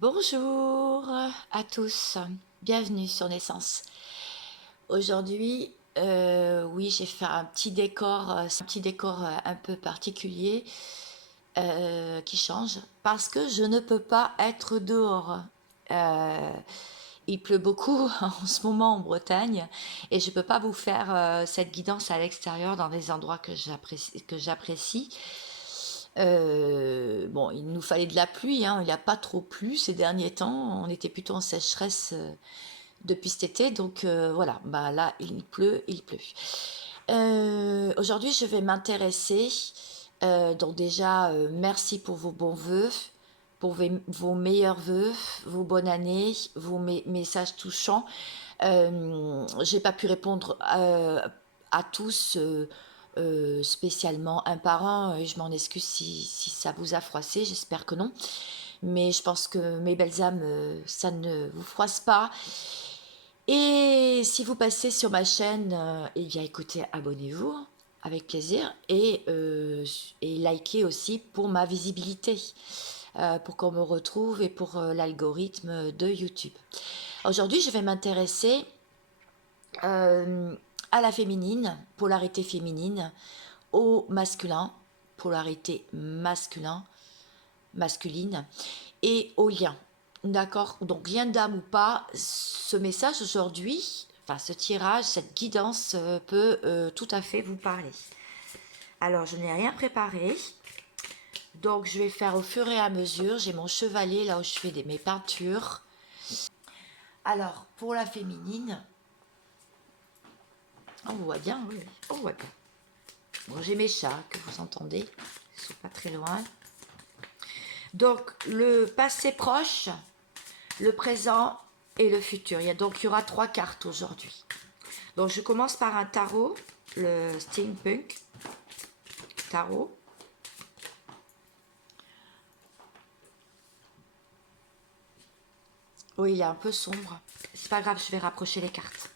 Bonjour à tous, bienvenue sur Naissance. Aujourd'hui, oui, j'ai fait un petit décor, c'est un petit décor un peu particulier qui change parce que je ne peux pas être dehors. Euh, il pleut beaucoup en ce moment en Bretagne et je ne peux pas vous faire cette guidance à l'extérieur dans des endroits que j'apprécie. Bon, il nous fallait de la pluie, hein. Il n'y a pas trop plu ces derniers temps. On était plutôt en sécheresse depuis cet été, donc voilà. Bah là, il pleut, il pleut. Aujourd'hui, je vais m'intéresser. Donc déjà, merci pour vos bons vœux, pour vos meilleurs vœux, vos bonnes années, vos messages touchants. J'ai pas pu répondre à tous spécialement un par un. Et je m'en excuse si ça vous a froissé, j'espère que non. Mais je pense que mes belles âmes, ça ne vous froisse pas. Et si vous passez sur ma chaîne, eh bien écoutez, abonnez-vous avec plaisir et likez aussi pour ma visibilité, pour qu'on me retrouve et pour l'algorithme de YouTube. Aujourd'hui, je vais m'intéresser euh, à la féminine, polarité féminine, au masculin, polarité masculine, et au lien. D'accord? Donc, lien d'âme ou pas, ce message aujourd'hui, enfin ce tirage, cette guidance peut tout à fait vous parler. Alors, je n'ai rien préparé. Donc, je vais faire au fur et à mesure. J'ai mon chevalet là où je fais mes peintures. Alors, pour la féminine, on voit bien, oui, on voit bien. Bon, j'ai mes chats que vous entendez, ils ne sont pas très loin. Donc, le passé proche, le présent et le futur. Il y aura 3 cartes aujourd'hui. Donc, je commence par un tarot, le Steampunk Tarot. Oui, il est un peu sombre. C'est pas grave, je vais rapprocher les cartes.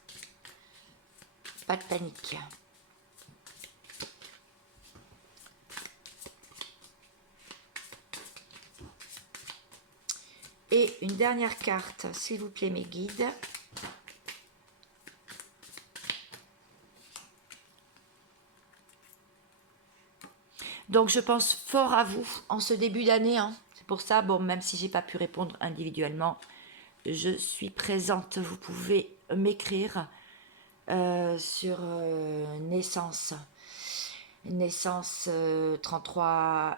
Pas de panique. Et une dernière carte, s'il vous plaît, mes guides. Donc, je pense fort à vous en ce début d'année. Hein. C'est pour ça, bon, même si j'ai pas pu répondre individuellement, je suis présente. Vous pouvez m'écrire sur naissance. Naissance 33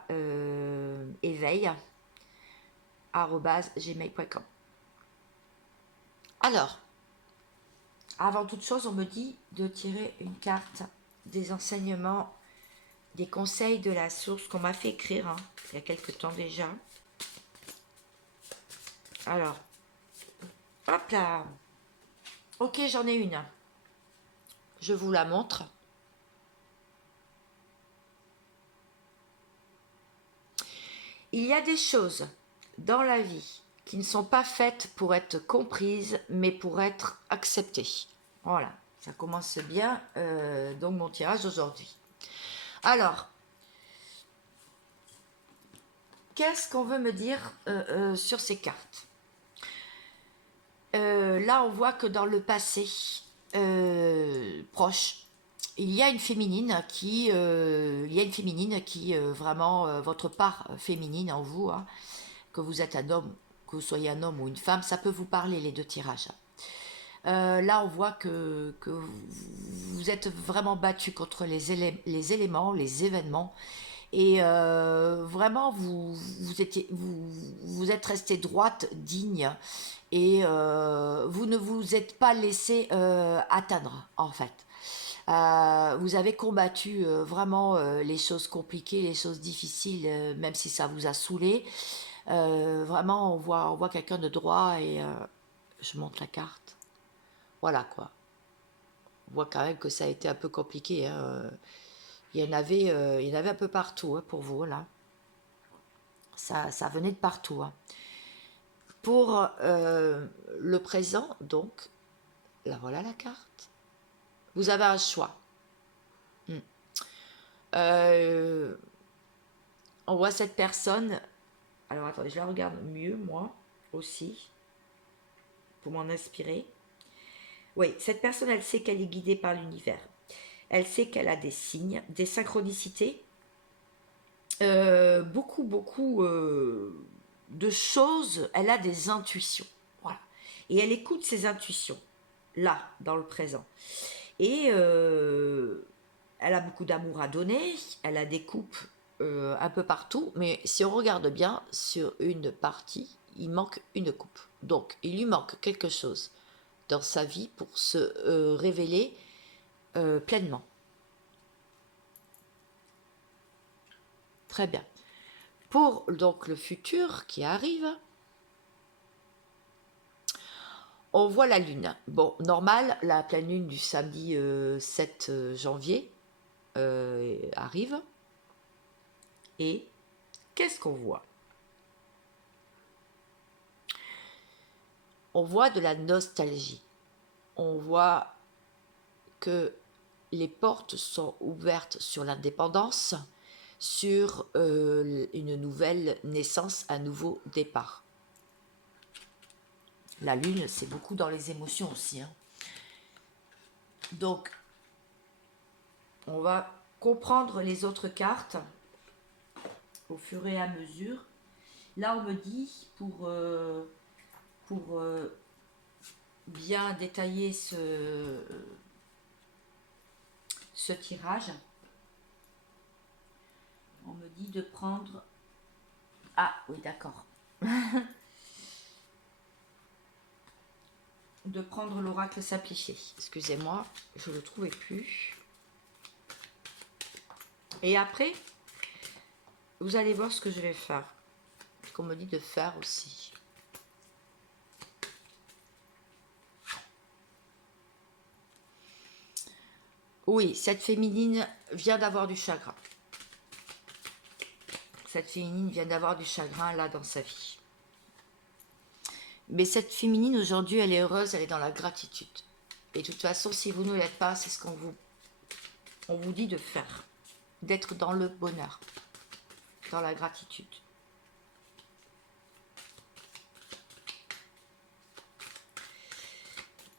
éveil @gmail.com. Alors, avant toute chose, on me dit de tirer une carte des enseignements, des conseils de la source qu'on m'a fait écrire hein, il y a quelque temps déjà. Alors, hop là. Ok, j'en ai une. Je vous la montre. Il y a des choses dans la vie qui ne sont pas faites pour être comprises, mais pour être acceptées. Voilà, ça commence bien donc mon tirage d'aujourd'hui. Alors, qu'est-ce qu'on veut me dire sur ces cartes Là, on voit que dans le passé proche, il y a une féminine qui, vraiment votre part féminine en vous, hein, que vous êtes un homme, que vous soyez un homme ou une femme, ça peut vous parler les deux tirages. Là, on voit que vous êtes vraiment battu contre les éléments, les événements, et vraiment vous êtes resté droite, digne, et vous ne vous êtes pas laissé atteindre en fait. Vous avez combattu vraiment les choses compliquées, les choses difficiles, même si ça vous a saoulé. Vraiment, on voit quelqu'un de droit et je monte la carte. Voilà quoi. On voit quand même que ça a été un peu compliqué. Hein. Il y en avait un peu partout hein, pour vous là. Ça venait de partout. Hein. Pour le présent, donc, là voilà la carte. Vous avez un choix. On voit cette personne. Alors attendez, je la regarde mieux moi. aussi, pour m'en inspirer. Oui, cette personne, elle sait qu'elle est guidée par l'univers. Elle sait qu'elle a des signes, des synchronicités, beaucoup de choses. Elle a des intuitions. Voilà. Et elle écoute ses intuitions, là, dans le présent. Et elle a beaucoup d'amour à donner. Elle a des coupes un peu partout. Mais si on regarde bien, sur une partie, il manque une coupe. Donc, il lui manque quelque chose dans sa vie pour se révéler pleinement. Très bien. Pour donc le futur qui arrive, on voit la lune. Bon, normal, la pleine lune du samedi 7 janvier arrive. Et qu'est-ce qu'on voit? On voit de la nostalgie. On voit que les portes sont ouvertes sur l'indépendance, sur une nouvelle naissance, un nouveau départ. La lune, c'est beaucoup dans les émotions aussi, hein. Donc, on va comprendre les autres cartes au fur et à mesure. Là, on me dit, pour bien détailler ce tirage, on me dit de prendre... Ah, oui, d'accord. De prendre l'oracle simplifié. Excusez-moi, je ne le trouvais plus. Et après, vous allez voir ce que je vais faire. Ce qu'on me dit de faire aussi. Oui, cette féminine vient d'avoir du chagrin. Cette féminine vient d'avoir du chagrin là dans sa vie. Mais cette féminine aujourd'hui, elle est heureuse, elle est dans la gratitude. Et de toute façon, si vous ne l'êtes pas, c'est ce qu'on vous dit de faire. D'être dans le bonheur, dans la gratitude.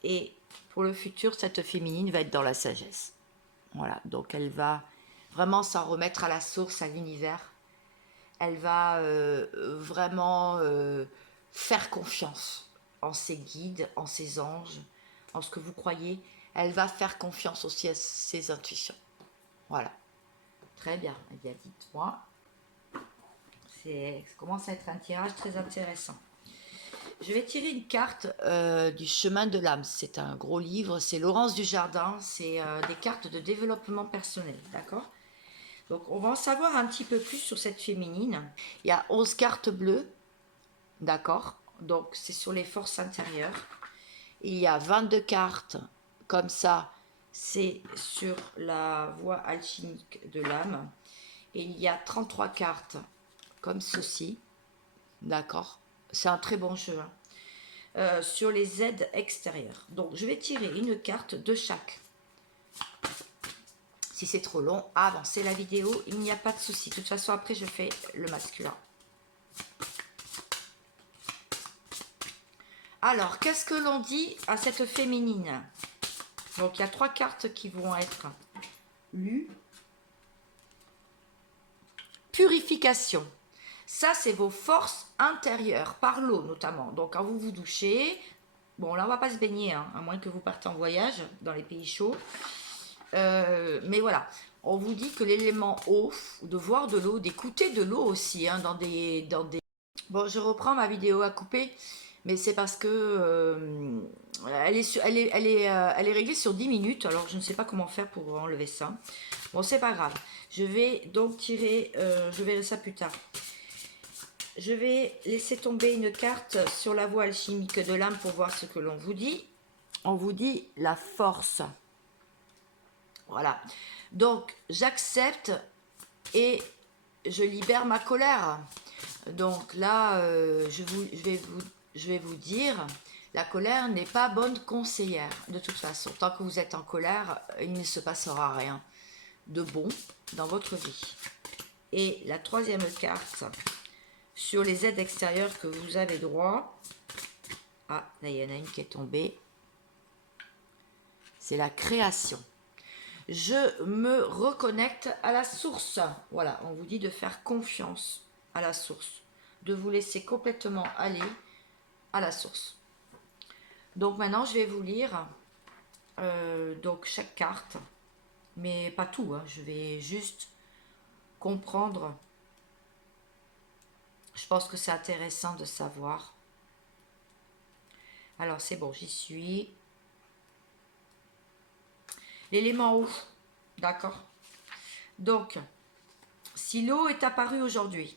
Et pour le futur, cette féminine va être dans la sagesse. Voilà, donc elle va vraiment s'en remettre à la source, à l'univers. Elle va vraiment faire confiance en ses guides, en ses anges, en ce que vous croyez. Elle va faire confiance aussi à ses intuitions. Voilà. Très bien. Eh bien, dites-moi. Ça commence à être un tirage très intéressant. Je vais tirer une carte du chemin de l'âme. C'est un gros livre. C'est Laurence Dujardin. C'est des cartes de développement personnel. D'accord ? Donc, on va en savoir un petit peu plus sur cette féminine. Il y a 11 cartes bleues. D'accord? Donc, c'est sur les forces intérieures. Il y a 22 cartes comme ça. C'est sur la voie alchimique de l'âme. Et il y a 33 cartes comme ceci. D'accord? C'est un très bon jeu. Hein. Sur les aides extérieures. Donc, je vais tirer une carte de chaque. Si c'est trop long, avancez la vidéo, il n'y a pas de souci. De toute façon, après, je fais le masculin. Alors, qu'est-ce que l'on dit à cette féminine? Donc, il y a 3 cartes qui vont être lues. Purification. Ça, c'est vos forces intérieures, par l'eau notamment. Donc, quand vous vous douchez, bon, là, on ne va pas se baigner, hein, à moins que vous partez en voyage dans les pays chauds. Mais voilà, on vous dit que l'élément eau, de voir de l'eau, d'écouter de l'eau aussi, hein, dans des... Bon, je reprends ma vidéo à couper, mais c'est parce que elle est réglée sur 10 minutes, alors je ne sais pas comment faire pour enlever ça. Bon, c'est pas grave. Je vais donc tirer, je verrai ça plus tard. Je vais laisser tomber une carte sur la voie alchimique de l'âme pour voir ce que l'on vous dit. On vous dit la force. Voilà. Donc, j'accepte et je libère ma colère. Donc là, je vais vous dire, la colère n'est pas bonne conseillère. De toute façon, tant que vous êtes en colère, il ne se passera rien de bon dans votre vie. Et la troisième carte, sur les aides extérieures que vous avez droit. Ah, là, il y en a une qui est tombée. C'est la création. Je me reconnecte à la source. Voilà, on vous dit de faire confiance à la source. De vous laisser complètement aller à la source. Donc maintenant, je vais vous lire donc chaque carte. Mais pas tout, hein. Je vais juste comprendre. Je pense que c'est intéressant de savoir. Alors c'est bon, j'y suis. L'élément eau, d'accord. Donc, si l'eau est apparue aujourd'hui,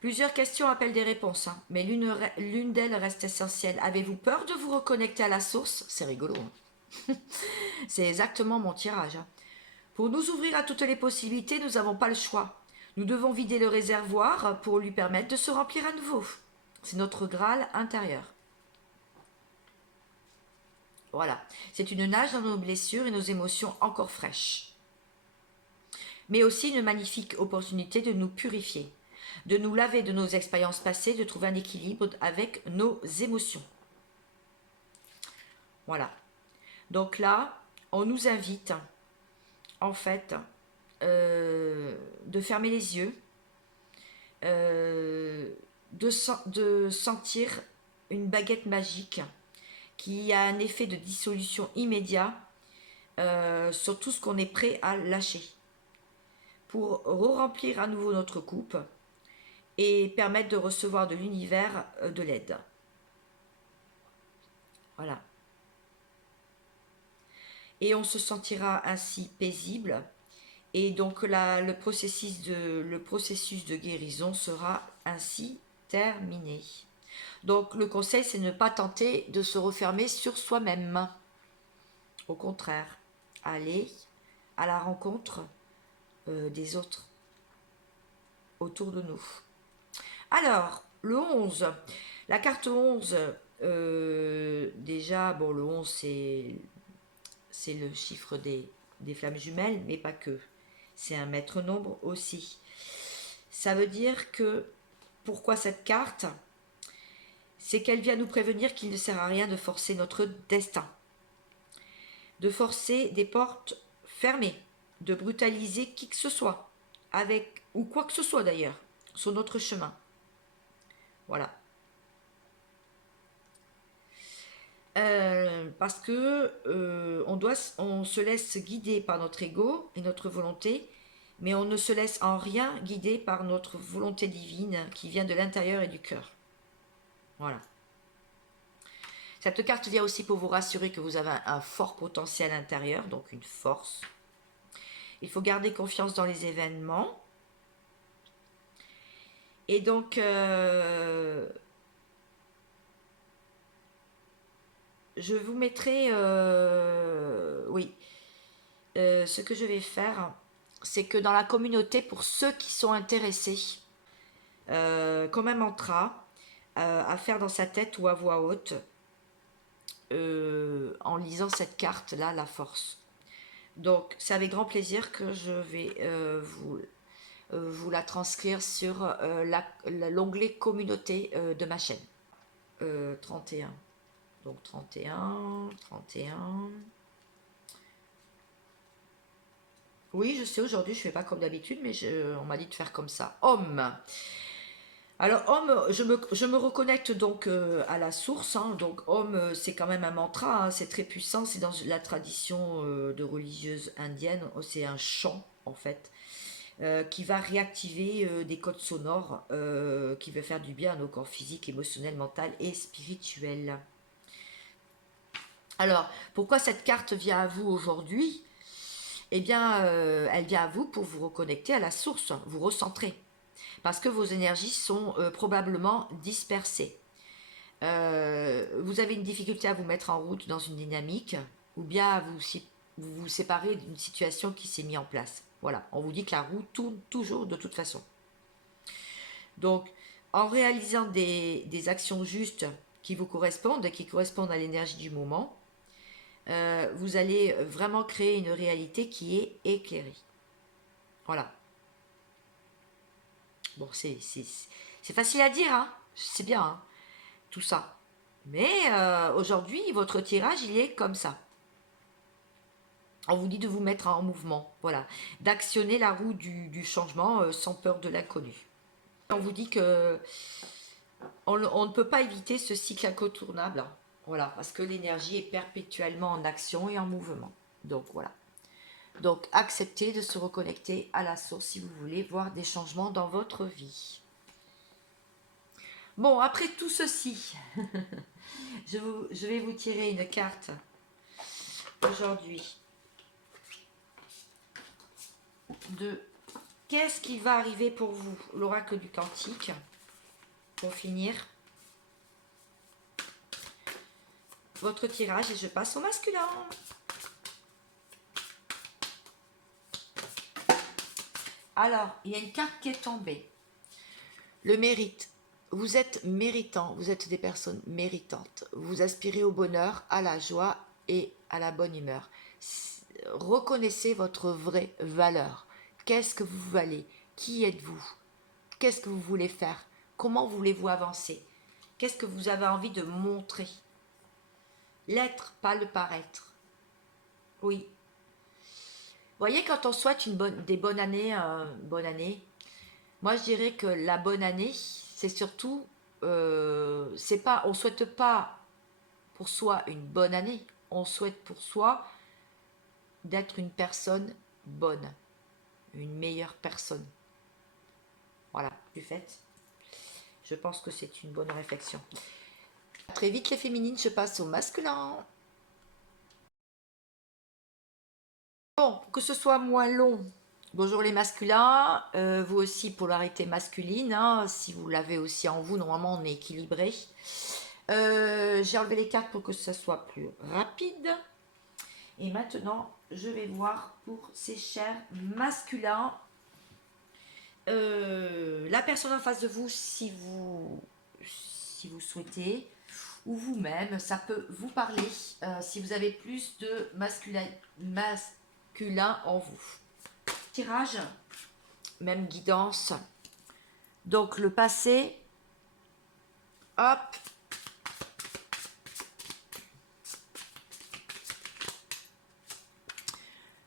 plusieurs questions appellent des réponses, hein, mais l'une d'elles reste essentielle. Avez-vous peur de vous reconnecter à la source? C'est rigolo. Hein. C'est exactement mon tirage. Hein. Pour nous ouvrir à toutes les possibilités, nous n'avons pas le choix. Nous devons vider le réservoir pour lui permettre de se remplir à nouveau. C'est notre Graal intérieur. Voilà. C'est une nage dans nos blessures et nos émotions encore fraîches. Mais aussi une magnifique opportunité de nous purifier, de nous laver de nos expériences passées, de trouver un équilibre avec nos émotions. Voilà. Donc là, on nous invite, en fait, de fermer les yeux, de sentir une baguette magique qui a un effet de dissolution immédiat sur tout ce qu'on est prêt à lâcher pour re-remplir à nouveau notre coupe et permettre de recevoir de l'univers de l'aide. Voilà. Et on se sentira ainsi paisible. Et donc le processus de guérison sera ainsi terminé. Donc le conseil, c'est de ne pas tenter de se refermer sur soi-même. Au contraire, aller à la rencontre des autres autour de nous. Alors, le 11. La carte 11, déjà, bon, le 11, c'est le chiffre des flammes jumelles, mais pas que. C'est un maître nombre aussi. Ça veut dire que, pourquoi cette carte? C'est qu'elle vient nous prévenir qu'il ne sert à rien de forcer notre destin, de forcer des portes fermées, de brutaliser qui que ce soit, avec ou quoi que ce soit d'ailleurs, sur notre chemin. Voilà. Parce que on se laisse guider par notre ego et notre volonté, mais on ne se laisse en rien guider par notre volonté divine qui vient de l'intérieur et du cœur. Voilà. Cette carte vient aussi pour vous rassurer que vous avez un fort potentiel intérieur, donc une force. Il faut garder confiance dans les événements. Et donc, je vous mettrai, ce que je vais faire, c'est que dans la communauté, pour ceux qui sont intéressés, comme un mantra, à faire dans sa tête ou à voix haute, en lisant cette carte-là, la force. Donc, c'est avec grand plaisir que je vais vous la transcrire sur l'onglet communauté de ma chaîne. 31. Donc 31, 31. Oui, je sais, aujourd'hui je fais pas comme d'habitude, mais on m'a dit de faire comme ça. Homme. Alors homme, je me reconnecte donc à la source. Hein. Donc homme, c'est quand même un mantra, hein, c'est très puissant. C'est dans la tradition de religieuse indienne. C'est un chant en fait. Qui va réactiver des codes sonores qui va faire du bien à nos corps physiques, émotionnels, mental et spirituels. Alors, pourquoi cette carte vient à vous aujourd'hui? Eh bien, elle vient à vous pour vous reconnecter à la source, vous recentrer. Parce que vos énergies sont probablement dispersées. Vous avez une difficulté à vous mettre en route dans une dynamique, ou bien à vous séparer d'une situation qui s'est mise en place. Voilà, on vous dit que la roue tourne toujours de toute façon. Donc, en réalisant des actions justes qui vous correspondent et qui correspondent à l'énergie du moment, vous allez vraiment créer une réalité qui est éclairée. Voilà. Bon, c'est C'est facile à dire, hein, c'est bien, hein, tout ça. Mais aujourd'hui, votre tirage, il est comme ça. On vous dit de vous mettre en mouvement, voilà, d'actionner la roue du changement sans peur de l'inconnu. On vous dit que on ne peut pas éviter ce cycle incontournable, hein, voilà, parce que l'énergie est perpétuellement en action et en mouvement. Donc voilà. Donc acceptez de se reconnecter à la source si vous voulez voir des changements dans votre vie. Bon, après tout ceci, je vais vous tirer une carte aujourd'hui de qu'est-ce qui va arriver pour vous, l'oracle du Cantique, pour finir votre tirage et je passe au masculin. Alors, il y a une carte qui est tombée. Le mérite. Vous êtes méritant, vous êtes des personnes méritantes. Vous aspirez au bonheur, à la joie et à la bonne humeur. Reconnaissez votre vraie valeur. Qu'est-ce que vous valez? Qui êtes-vous? Qu'est-ce que vous voulez faire? Comment voulez-vous avancer? Qu'est-ce que vous avez envie de montrer? L'être, pas le paraître. Oui. Vous voyez, quand on souhaite des bonnes années, moi je dirais que la bonne année, c'est surtout, c'est pas, on souhaite pas pour soi une bonne année, on souhaite pour soi d'être une personne bonne, une meilleure personne. Voilà, du fait, je pense que c'est une bonne réflexion. Très vite les féminines, je passe au masculin. Bon, que ce soit moins long. Bonjour les masculins, vous aussi polarité masculine, hein, si vous l'avez aussi en vous, normalement on est équilibré. J'ai enlevé les cartes pour que ça soit plus rapide. Et maintenant, je vais voir pour ces chers masculins. La personne en face de vous, si vous souhaitez, ou vous-même, ça peut vous parler si vous avez plus de masculin en vous. Tirage, même guidance. Donc le passé, hop.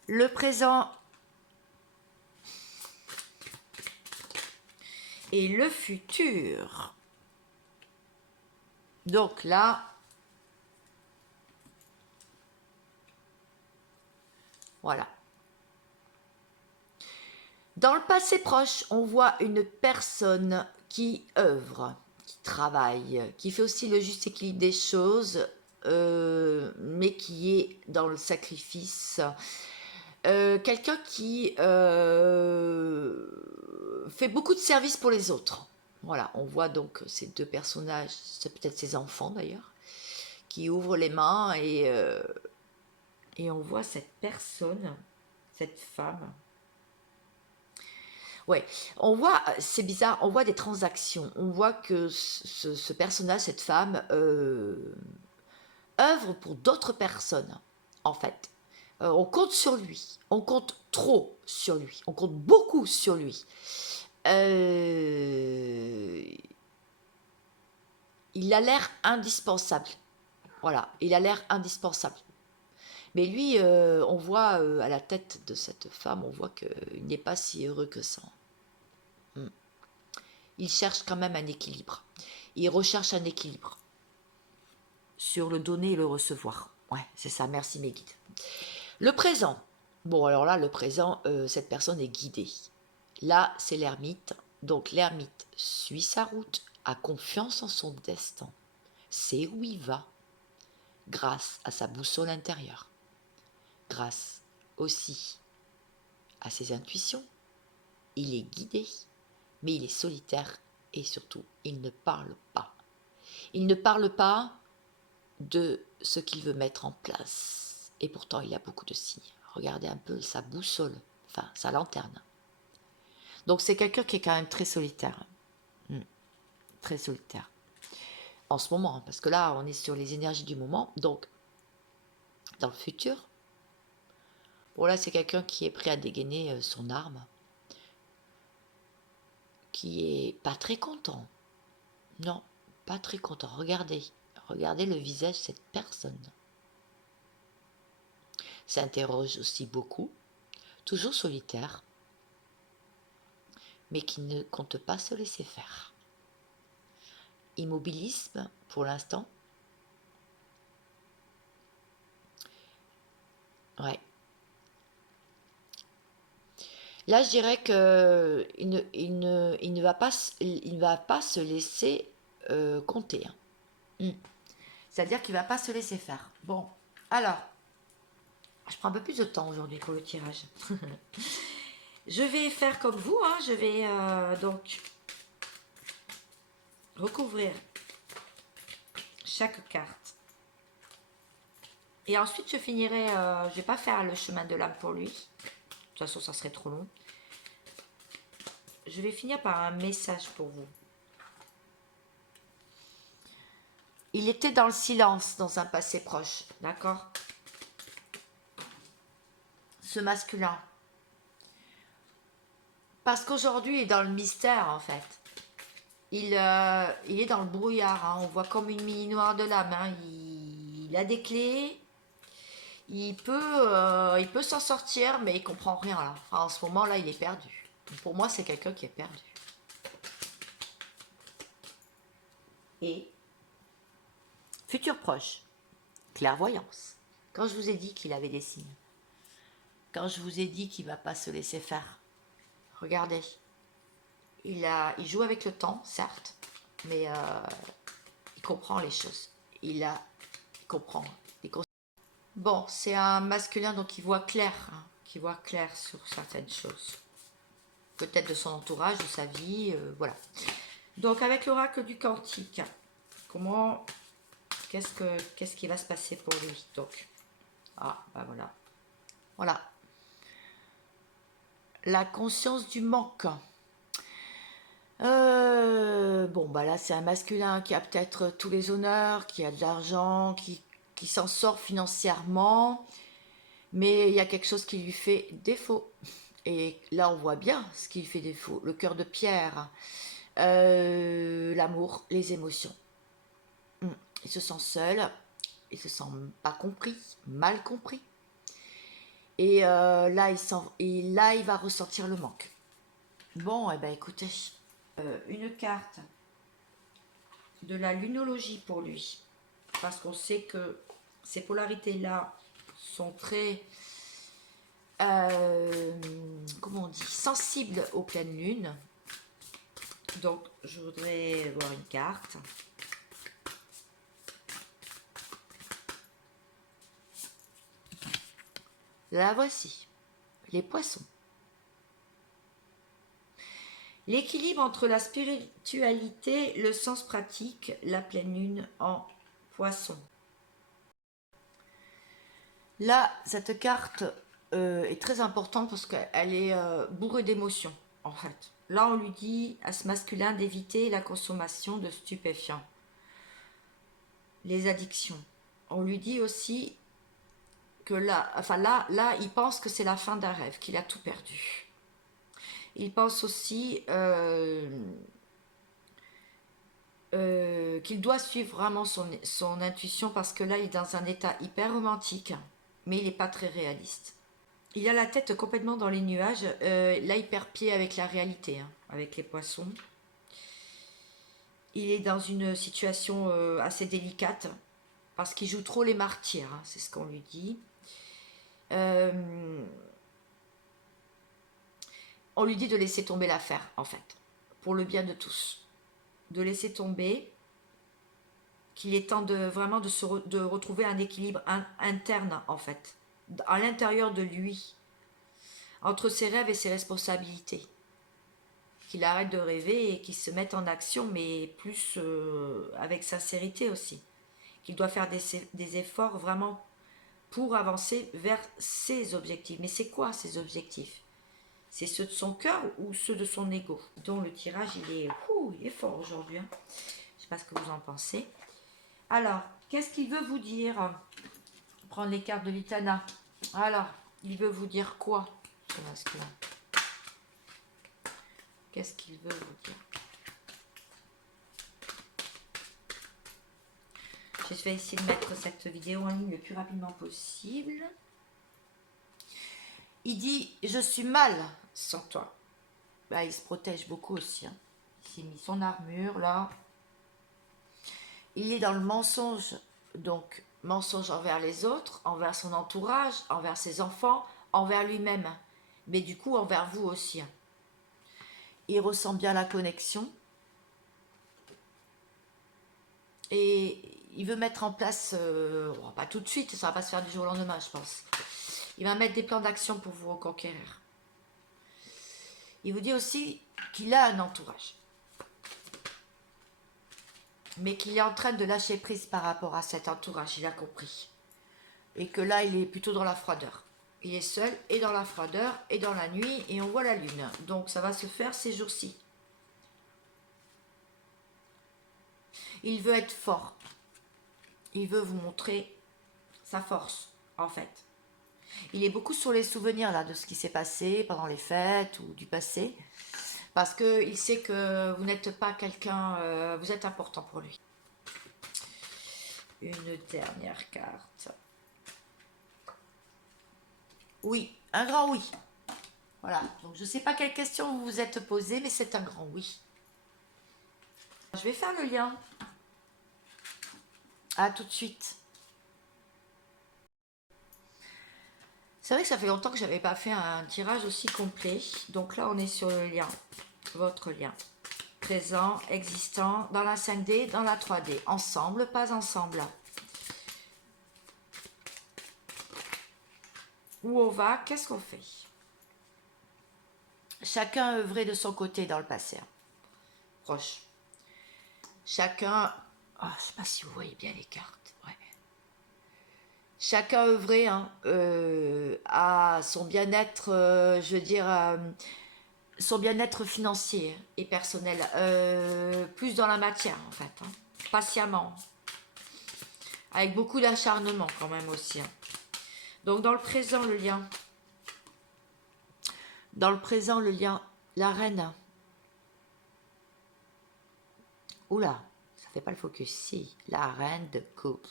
Le présent et le futur. Donc là, voilà. Dans le passé proche, on voit une personne qui œuvre, qui travaille, qui fait aussi le juste équilibre des choses, mais qui est dans le sacrifice. Quelqu'un qui fait beaucoup de services pour les autres. Voilà, on voit donc ces deux personnages, c'est peut-être ses enfants d'ailleurs, qui ouvrent les mains et on voit cette personne, cette femme. Ouais, on voit, c'est bizarre, on voit des transactions. On voit que ce personnage, cette femme, œuvre pour d'autres personnes, en fait. On compte sur lui, on compte trop sur lui, on compte beaucoup sur lui. Il a l'air indispensable. Voilà, il a l'air indispensable. Mais lui, on voit à la tête de cette femme, on voit qu'il n'est pas si heureux que ça. Il cherche quand même un équilibre. Il recherche un équilibre sur le donner et le recevoir. Ouais, c'est ça, merci mes guides. Le présent. Bon, alors là, le présent, cette personne est guidée. Là, c'est l'ermite. Donc l'ermite suit sa route, a confiance en son destin, sait où il va, grâce à sa boussole intérieure, grâce aussi à ses intuitions. Il est guidé, mais il est solitaire et surtout, il ne parle pas. Il ne parle pas de ce qu'il veut mettre en place. Et pourtant, il a beaucoup de signes. Regardez un peu sa boussole, enfin sa lanterne. Donc c'est quelqu'un qui est quand même très solitaire. Très solitaire. En ce moment, parce que là, on est sur les énergies du moment. Donc, dans le futur, bon là, c'est quelqu'un qui est prêt à dégainer son arme. qui est pas très content. Non, pas très content. Regardez, regardez le visage de cette personne. S'interroge aussi beaucoup, toujours solitaire, mais qui ne compte pas se laisser faire. Immobilisme pour l'instant. Ouais. Là, je dirais que il ne va pas, il ne va pas se laisser compter. Hein. C'est-à-dire qu'il ne va pas se laisser faire. Bon, alors, je prends un peu plus de temps aujourd'hui pour le tirage. Je vais faire comme vous, hein, je vais donc recouvrir chaque carte. Et ensuite, je finirai, je ne vais pas faire le chemin de l'âme pour lui. De toute façon, ça serait trop long. Je vais finir par un message pour vous. Il était dans le silence dans un passé proche, d'accord? Ce masculin. Parce qu'aujourd'hui, il est dans le mystère, en fait. Il est dans le brouillard, hein. On voit comme une mini noire de l'âme. Hein. Il a des clés, il peut s'en sortir, mais il comprend rien là. Enfin, en ce moment-là, il est perdu. Pour moi, c'est quelqu'un qui est perdu. Et futur proche, clairvoyance. Quand je vous ai dit qu'il avait des signes, quand je vous ai dit qu'il ne va pas se laisser faire, regardez, il joue avec le temps, certes, mais il comprend les choses. Il comprend. Bon, c'est un masculin donc qui voit clair, hein, qui voit clair sur certaines choses. Peut-être de son entourage, de sa vie, voilà. Donc avec l'oracle du Cantique, qu'est-ce qui va se passer pour lui? Donc, bah voilà. Voilà. La conscience du manque. Bon, bah là, c'est un masculin qui a peut-être tous les honneurs, qui a de l'argent, qui s'en sort financièrement, mais il y a quelque chose qui lui fait défaut. Et là, on voit bien ce qui lui fait défaut. Le cœur de pierre, l'amour, les émotions. Il se sent seul, il se sent pas compris, mal compris. Et là, il va ressentir le manque. Bon, eh ben écoutez, une carte de la lunologie pour lui, parce qu'on sait que ces polarités-là sont très, comment on dit, sensibles aux pleines lunes. Donc, je voudrais voir une carte. La voici, les poissons. L'équilibre entre la spiritualité, le sens pratique, la pleine lune en poisson. Là, cette carte est très importante parce qu'elle est bourrée d'émotions, en fait. Là, on lui dit à ce masculin d'éviter la consommation de stupéfiants, les addictions. On lui dit aussi que là, il pense que c'est la fin d'un rêve, qu'il a tout perdu. Il pense aussi qu'il doit suivre vraiment son intuition parce que là, il est dans un état hyper romantique, mais il n'est pas très réaliste. Il a la tête complètement dans les nuages. Là, il perd pied avec la réalité, hein, avec les poissons. Il est dans une situation assez délicate parce qu'il joue trop les martyrs, hein, c'est ce qu'on lui dit. On lui dit de laisser tomber l'affaire, en fait, pour le bien de tous. De laisser tomber, qu'il est temps de vraiment de retrouver un équilibre interne, en fait, à l'intérieur de lui, entre ses rêves et ses responsabilités. Qu'il arrête de rêver et qu'il se mette en action, mais plus avec sincérité aussi. Qu'il doit faire des efforts vraiment pour avancer vers ses objectifs. Mais c'est quoi ses objectifs? C'est ceux de son cœur ou ceux de son ego? Donc le tirage, il est fort aujourd'hui. Hein. Je ne sais pas ce que vous en pensez. Alors, qu'est-ce qu'il veut vous dire? Prendre les cartes de l'Itana. Alors, il veut vous dire quoi, ce masculin? Qu'est-ce qu'il veut vous dire? Je vais essayer de mettre cette vidéo en ligne le plus rapidement possible. Il dit, je suis mal sans toi. Bah, il se protège beaucoup aussi. Hein. Il s'est mis son armure là. Il est dans le mensonge. Donc, mensonge envers les autres, envers son entourage, envers ses enfants, envers lui-même. Mais du coup, envers vous aussi. Hein. Il ressent bien la connexion. Et il veut mettre en place, pas tout de suite, ça va pas se faire du jour au lendemain, je pense. Il va mettre des plans d'action pour vous reconquérir. Il vous dit aussi qu'il a un entourage. Mais qu'il est en train de lâcher prise par rapport à cet entourage, il a compris. Et que là, il est plutôt dans la froideur. Il est seul et dans la froideur et dans la nuit et on voit la lune. Donc ça va se faire ces jours-ci. Il veut être fort. Il veut vous montrer sa force, en fait. Il est beaucoup sur les souvenirs là de ce qui s'est passé pendant les fêtes ou du passé. Parce qu'il sait que vous n'êtes pas quelqu'un, vous êtes important pour lui. Une dernière carte. Oui, un grand oui. Voilà, donc je ne sais pas quelle question vous vous êtes posée, mais c'est un grand oui. Je vais faire le lien. À tout de suite. C'est vrai que ça fait longtemps que je n'avais pas fait un tirage aussi complet. Donc là, on est sur le lien, votre lien. Présent, existant, dans la 5D, dans la 3D. Ensemble, pas ensemble. Où on va, qu'est-ce qu'on fait? Chacun œuvrait de son côté dans le passé. Proche. Chacun... Oh, je ne sais pas si vous voyez bien les cartes. Ouais. Chacun œuvrait à son bien-être, je veux dire, son bien-être financier et personnel. Plus dans la matière, en fait. Hein. Patiemment. Avec beaucoup d'acharnement, quand même, aussi. Hein. Donc, dans le présent, le lien. Dans le présent, le lien. La reine. Oula, ça fait pas le focus. Si, la reine de coupe.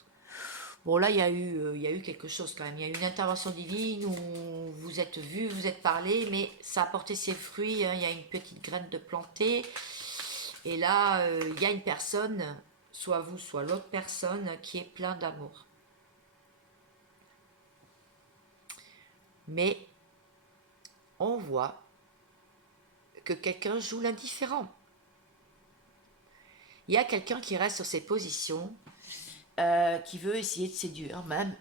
Bon, là, il y a eu quelque chose quand même. Il y a eu une intervention divine où vous êtes vu, vous êtes parlé, mais ça a porté ses fruits. Hein. Il y a une petite graine de plantée. Et là, il y a une personne, soit vous, soit l'autre personne, qui est plein d'amour. Mais on voit que quelqu'un joue l'indifférent. Il y a quelqu'un qui reste sur ses positions, qui veut essayer de séduire même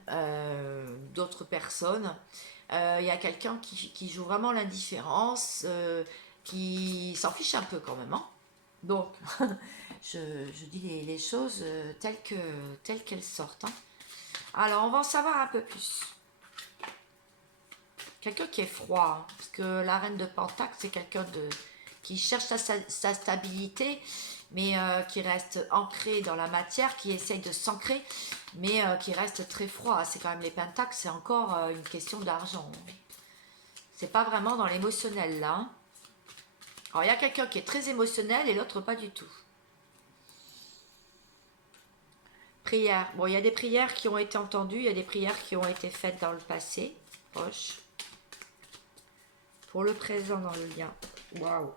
d'autres personnes. Il y a quelqu'un qui joue vraiment l'indifférence, qui s'en fiche un peu quand même. Hein. Donc, je dis les choses telles qu'elles sortent. Hein. Alors, on va en savoir un peu plus. Quelqu'un qui est froid, hein, parce que la reine de Pentacle, c'est quelqu'un qui cherche sa stabilité, mais qui reste ancré dans la matière, qui essaye de s'ancrer, mais qui reste très froid. C'est quand même les pentacles, c'est encore une question d'argent. C'est pas vraiment dans l'émotionnel, là. Hein. Alors, il y a quelqu'un qui est très émotionnel et l'autre pas du tout. Prière. Bon, il y a des prières qui ont été entendues, il y a des prières qui ont été faites dans le passé, proche. Pour le présent dans le lien. Waouh.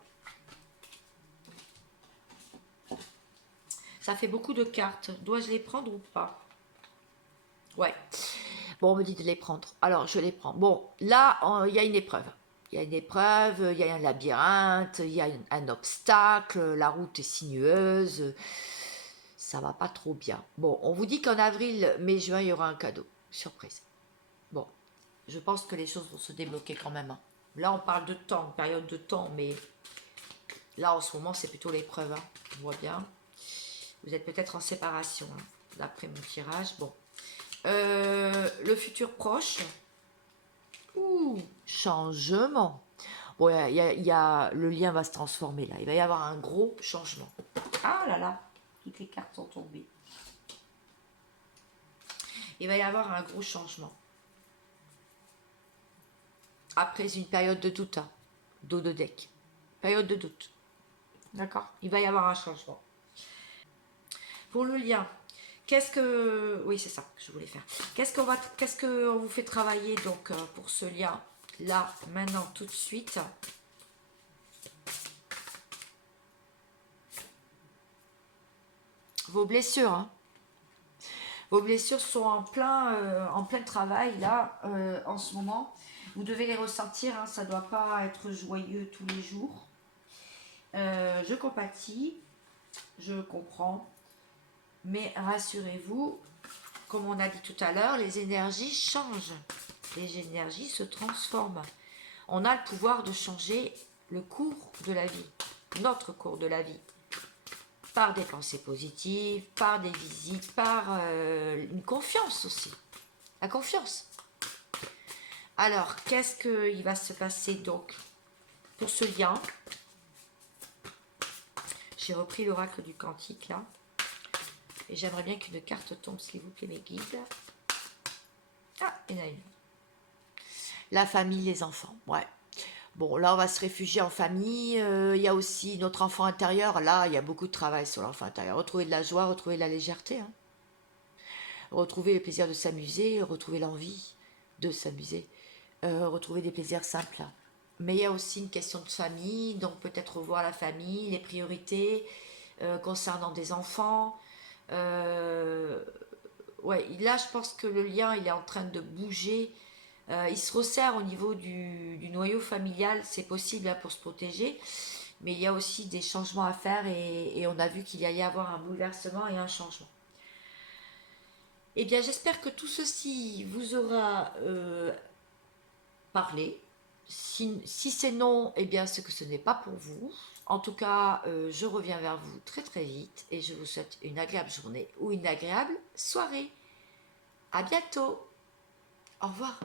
Ça fait beaucoup de cartes. Dois-je les prendre ou pas? Ouais. Bon, on me dit de les prendre. Alors, je les prends. Bon, là, il y a une épreuve. Il y a une épreuve, il y a un labyrinthe, il y a un obstacle, la route est sinueuse. Ça va pas trop bien. Bon, on vous dit qu'en avril, mai, juin, il y aura un cadeau. Surprise. Bon, je pense que les choses vont se débloquer quand même. Hein. Là, on parle de temps, une période de temps, mais là, en ce moment, c'est plutôt l'épreuve. Hein. On voit bien. Vous êtes peut-être en séparation, hein, d'après mon tirage. Bon. Le futur proche. Ouh, changement. Bon, le lien va se transformer là. Il va y avoir un gros changement. Ah là là, toutes les cartes sont tombées. Il va y avoir un gros changement. Après une période de doute, hein, dos de deck. Période de doute. D'accord? Il va y avoir un changement. Pour le lien, qu'est-ce que... Oui, c'est ça que je voulais faire. Qu'est-ce qu'on vous fait travailler donc pour ce lien là, maintenant, tout de suite? Vos blessures, hein. Vos blessures sont en plein travail là, en ce moment. Vous devez les ressentir, hein, ça ne doit pas être joyeux tous les jours. Je compatis, je comprends, mais rassurez-vous, comme on a dit tout à l'heure, les énergies changent, les énergies se transforment. On a le pouvoir de changer le cours de la vie, notre cours de la vie, par des pensées positives, par des visites, par une confiance aussi, la confiance. Alors, qu'est-ce qu'il va se passer donc pour ce lien? J'ai repris l'oracle du Cantique là. Et j'aimerais bien qu'une carte tombe, s'il vous plaît, mes guides. Ah, il y en a une. La famille, les enfants, ouais. Bon, là, on va se réfugier en famille. Il y a aussi notre enfant intérieur. Là, il y a beaucoup de travail sur l'enfant intérieur. Retrouver de la joie, retrouver de la légèreté. Hein. Retrouver le plaisir de s'amuser, retrouver l'envie de s'amuser. Retrouver des plaisirs simples. Mais il y a aussi une question de famille. Donc, peut-être revoir la famille, les priorités concernant des enfants. Ouais, là, je pense que le lien, il est en train de bouger. Il se resserre au niveau du noyau familial, c'est possible hein, pour se protéger, mais il y a aussi des changements à faire et on a vu qu'il allait y avoir un bouleversement et un changement. Eh bien, j'espère que tout ceci vous aura parlé. Si c'est non, eh bien, c'est que ce n'est pas pour vous. En tout cas, je reviens vers vous très très vite et je vous souhaite une agréable journée ou une agréable soirée. À bientôt. Au revoir.